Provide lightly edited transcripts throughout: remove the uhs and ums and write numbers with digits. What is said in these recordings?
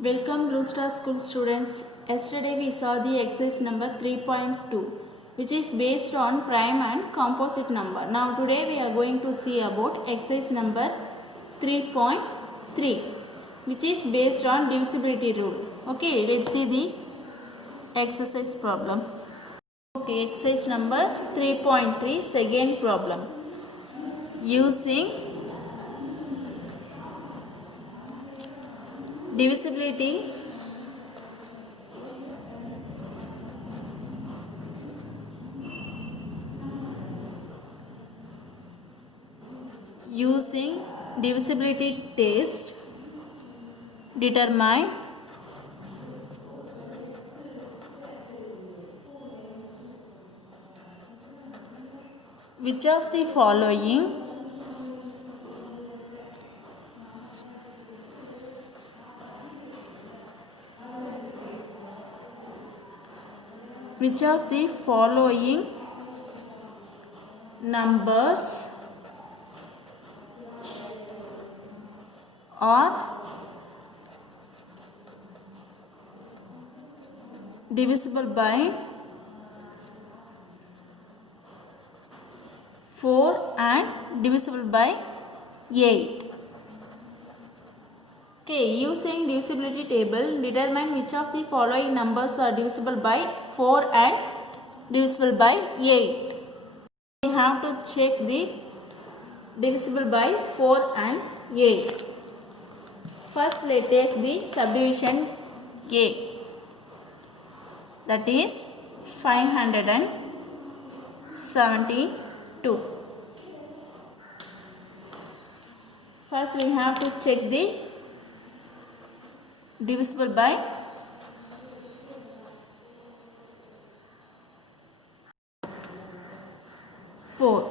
Welcome Blue Star School students. Yesterday we saw the exercise number 3.2 which is based on prime and composite number. Now today we are going to see about exercise number 3.3 which is based on divisibility rule. Okay, let's see the exercise problem. Okay, exercise number 3.3 second problem. Using divisibility test, determine which of the following numbers are divisible by 4 and divisible by 8. Okay, using divisibility table, determine which of the following numbers are divisible by 4 and divisible by 8. We have to check the divisible by 4 and 8. First, let's take the subdivision A, that is 572. First, we have to check the divisible by 4.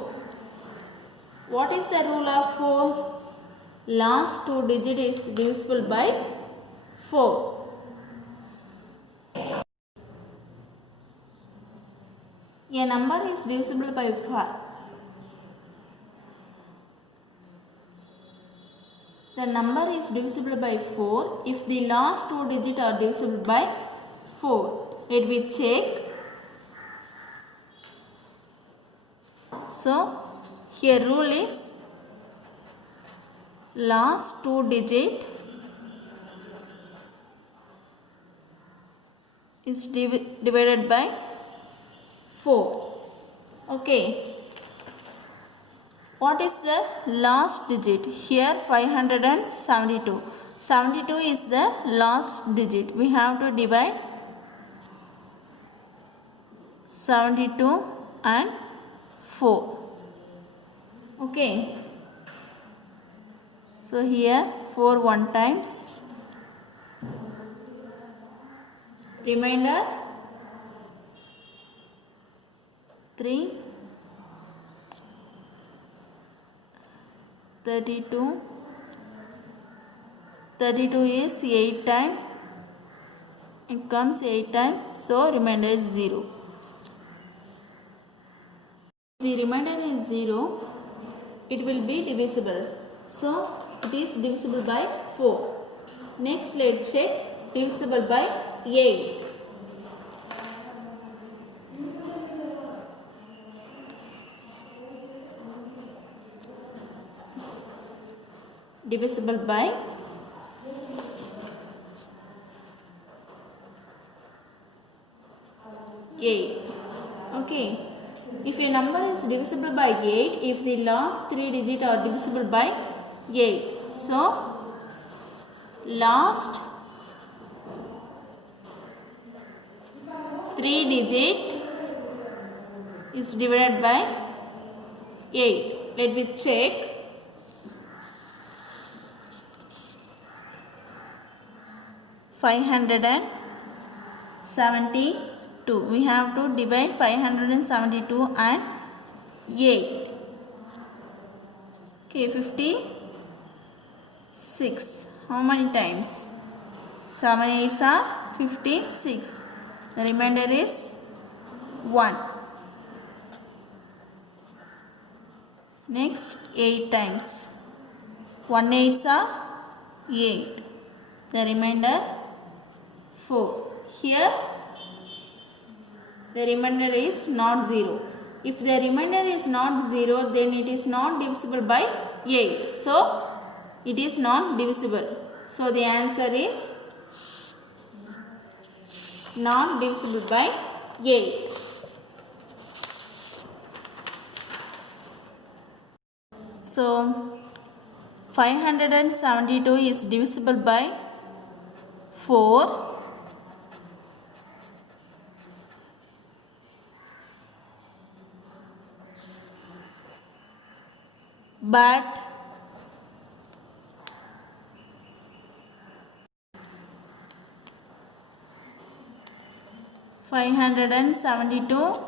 What is the rule of 4? Last two digit is divisible by 4. A number is divisible by 5. The number is divisible by 4 if the last two digits are divisible by 4. Let me check. So, here rule is last two digit is divided by 4. Okay. What is the last digit? Here 572. 72 is the last digit. We have to divide 72 and 4. Okay. So here 4 one times. Remainder 3. 32. 32 is 8 times. It comes 8 times. So remainder is 0. The remainder is 0. It will be divisible. So it is divisible by 4. Next, let's check divisible by 8. Divisible by 8. Okay. If a number is divisible by 8, if the last 3 digits are divisible by 8. So, last 3 digit is divided by 8. Let me check. 572. We have to divide 572 and 8. Okay, 56. How many times? 7 8s are 56. The remainder is 1. Next 8 times. 1 8s are 8. The remainder 4. Here the remainder is not 0. If the remainder is not 0, then it is not divisible by 8. So it is not divisible. So the answer is not divisible by 8. So 572 is divisible by 4. But 572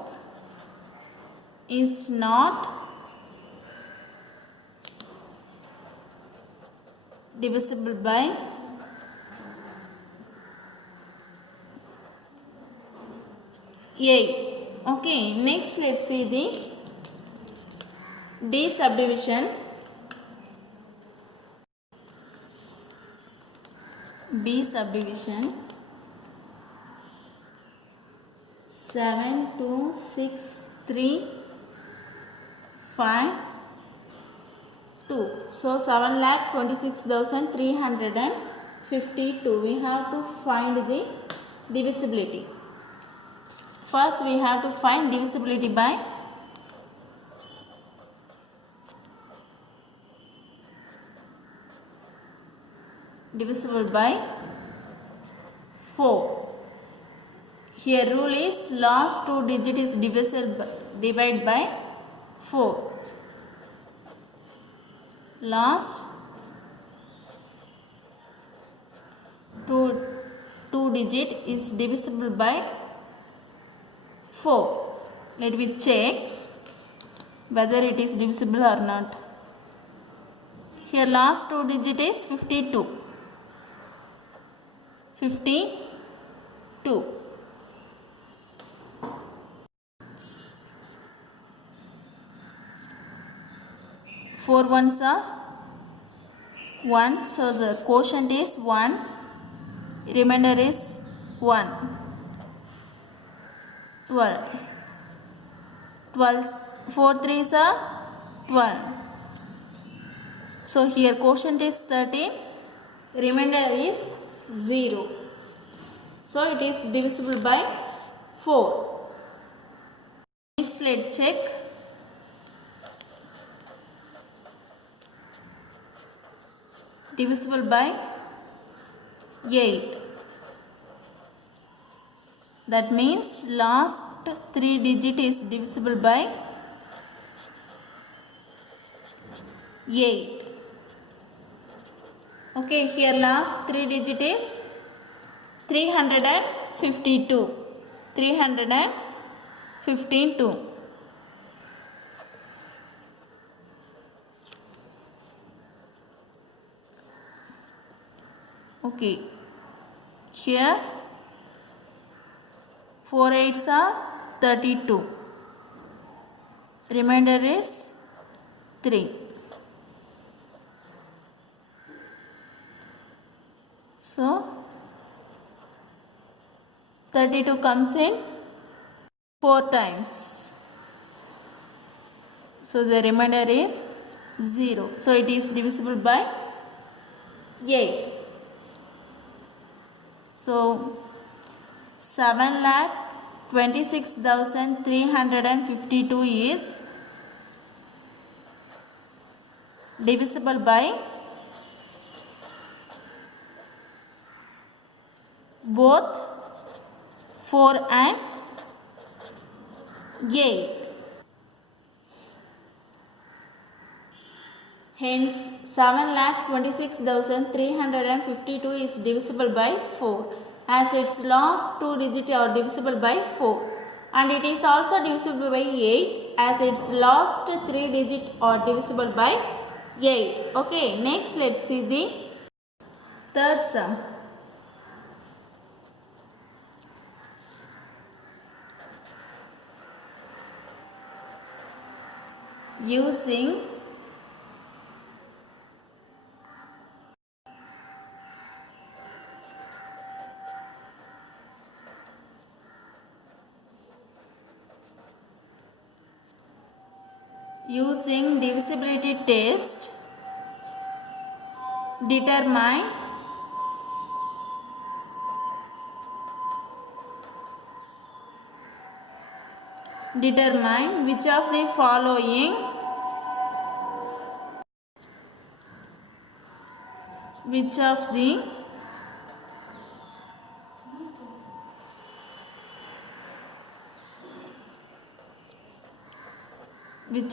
is not divisible by 8. Okay, next let's see the D subdivision. B subdivision. 7, 2, 6, 3, 5, 2. So 7,26,352. We have to find the divisibility. First we have to find divisibility by divisible by 4. Here rule is last 2 digit is divided by 4. Last two digit is divisible by 4. Let me check whether it is divisible or not. Here last 2 digit is 52. 52. 4 ones are 1, so the quotient is 1, remainder is 1. 12. 4 3s are 12. So here quotient is 13, remainder is 0. So it is divisible by 4. Next let's check. Divisible by 8. That means last 3 digit is divisible by 8. Okay, here last 3 digit is 352. 352. Okay, here 4 8s are 32. Remainder is 3. So 32 comes in 4 times. So the remainder is 0. So it is divisible by 8. So 7,26,352 is divisible by both 4 and 8. Hence 7,26,352 is divisible by 4, as its last 2 digits are divisible by 4, and it is also divisible by 8 as its last 3 digits are divisible by 8. Okay, next let's see the third sum. Using Using divisibility test, determine which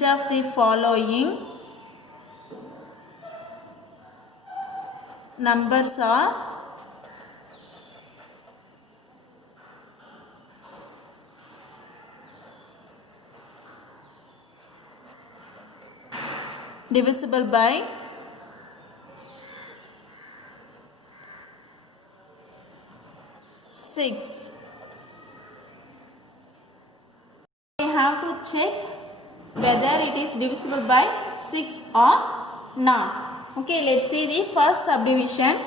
of the following numbers are divisible by 6. We have to check whether it is divisible by 6 or not. Okay, let's see the first subdivision,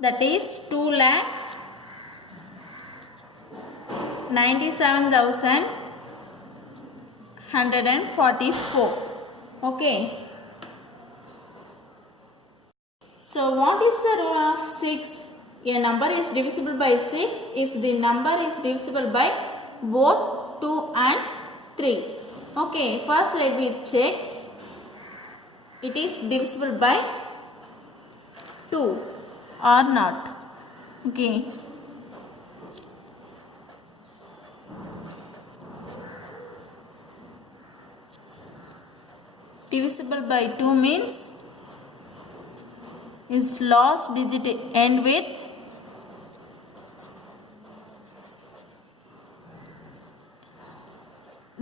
that is 2,97,144. Okay. So what is the rule of 6? A number is divisible by 6 if the number is divisible by both 2 and 3. Okay, first let me check. It is divisible by 2 or not. Okay. Divisible by 2 means its last digit end with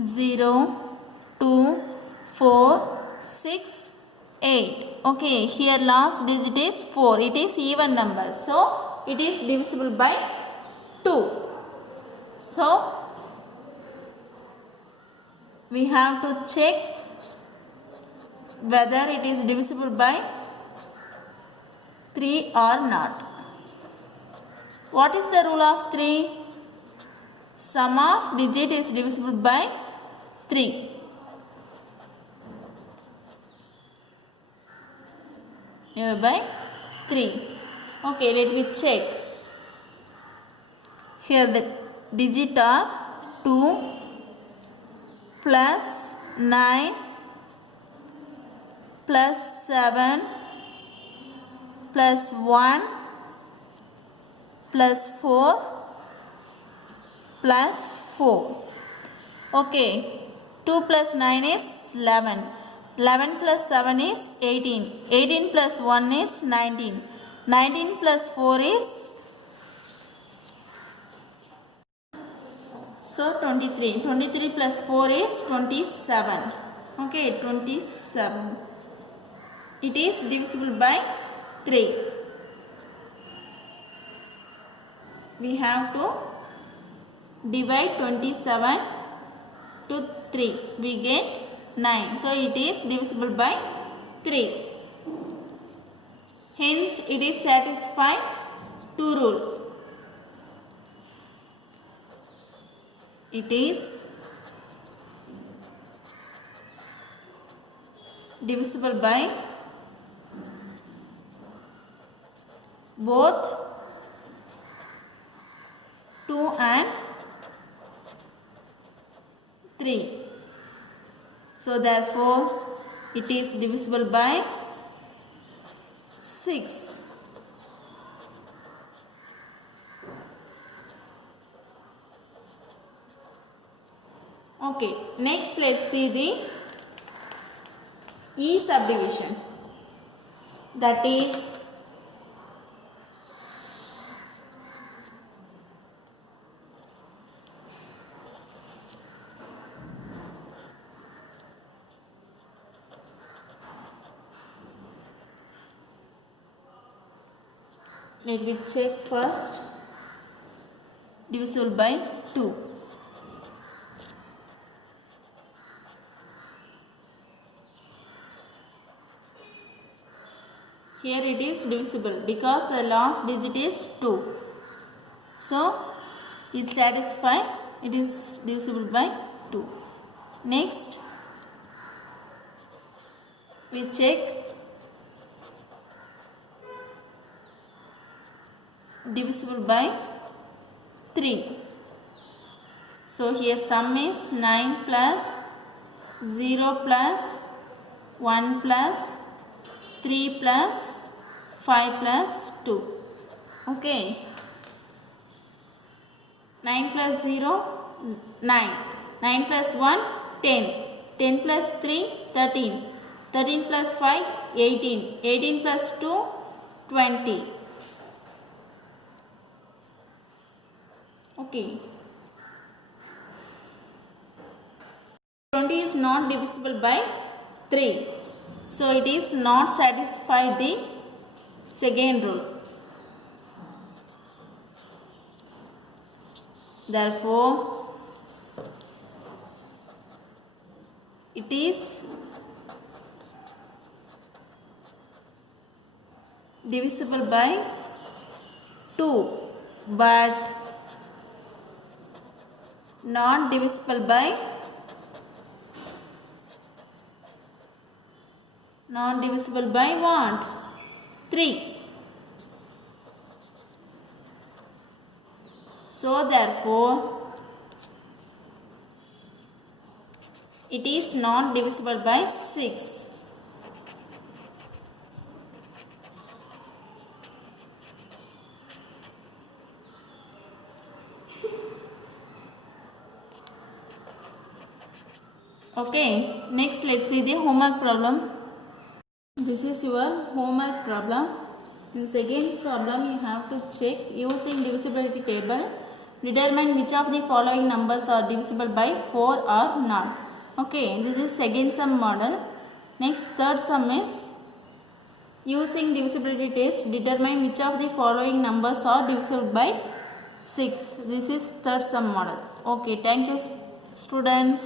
0, 2, 4, 6, 8. Okay, here last digit is 4. It is even number. So, it is divisible by 2. So, we have to check whether it is divisible by 3 or not. What is the rule of 3? Sum of digit is divisible by 3. Divided by 3. Okay, let me check. Here the digit are 2 plus 9 plus 7 plus 1 plus 4 plus 4. Okay, 2 plus 9 is 11. 11 plus 7 is 18. 18 plus 1 is 19. 19 plus 4 is 23. 23 plus 4 is 27. Okay, 27. It is divisible by 3. We have to divide 27 to 3. We get 9. So, it is divisible by 3. Hence, it is satisfying 2 rule. It is divisible by both 2 and 3. So, therefore, it is divisible by 6. Okay, next let's see the E subdivision, that is let me check first. Divisible by 2. Here it is divisible because the last digit is 2. So, it satisfies, it is divisible by 2. Next, we check divisible by 3. So here sum is 9 plus 0 plus 1 plus 3 plus 5 plus 2. Okay. 9 plus 0, 9. 9 plus 1, 10. 10 plus 3, 13. 13 plus 5, 18. 18 plus 2, 20. Okay. 20 is not divisible by 3. So it is not satisfied the second rule. Therefore, it is divisible by 2 but not divisible by what? 3. So therefore, it is not divisible by 6. Okay, next let's see the homework problem. This is your homework problem. In second problem, you have to check using divisibility table. Determine which of the following numbers are divisible by 4 or not. Okay, this is second sum model. Next, third sum is using divisibility test. Determine which of the following numbers are divisible by 6. This is third sum model. Okay, thank you students.